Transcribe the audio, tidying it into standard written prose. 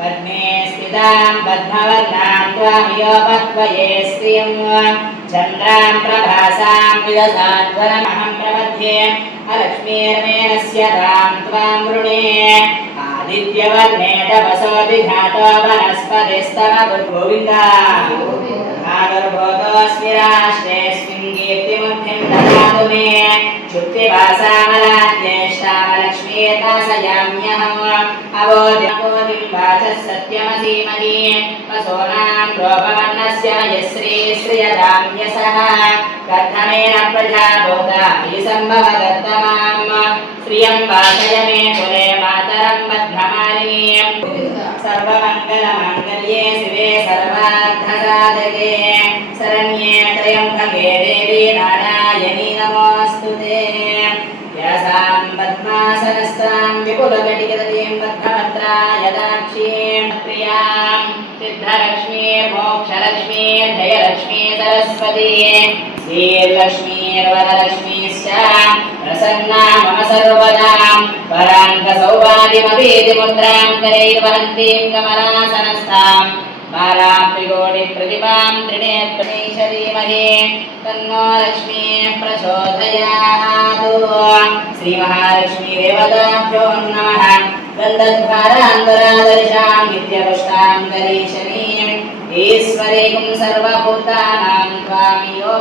पद्मे स्थितां पद्मवर्णां त्वामियो पक्वये श्रियं चन्द्रां प्रभासां विदधाध्वरमहं प्रपद्ये अलक्ष्मीर्मेणस्य तां त्वां वृणे आदित्यवर्णे तपसो विघातो वनस्पतिस्तव गोविन्दा नागर्भोगोऽस्मि राष्ट्रेऽस्मिन् कीर्तिमुद्धिं ददातु मे शुक्तिभासामलाज्येष्ठामलक्ष्मीर्दासयाम्यहम् अवोदिं वाचः सत्यमसीमहि वसोनां गोपवर्णस्य यश्री श्रियदाम्यसः कथमेन प्रजा भूतामि सम्भवदत्तमां श्रियं वाचय मे कुले मातरं बद्धमालिनीं सर्वमङ्गलमाङ्गल्ये शिवे सर्वार्थसाधके शरण्ये त्र्यम्बके देवी नारायणी नमोऽस्तुते यासां पद्मासनस्तां विपुलकटिकदलीं पद्मभद्रायदाक्षीं प्रियां सिद्धलक्ष्मी मोक्षलक्ष्मी जयलक्ष्मी सरस्वती श्रीलक्ष्मीर्वरलक्ष्मीश्च प्रसन्ना मम सर्वदा वराङ्गसौवादिमवेदिमुद्रां करैर्वहन्तीं कमलासनस्थां बालां त्रिकोटिप्रतिभां त्रिनेत्रमीशधीमहि तन्नो लक्ष्मीः प्रचोदयात् श्रीमहालक्ष्मीदेवताभ्यो नमः गन्धद्वारान्तरादर्शां नित्यपुष्टां करीशनीं ईश्वरीं सर्वभूतानां त्वामियो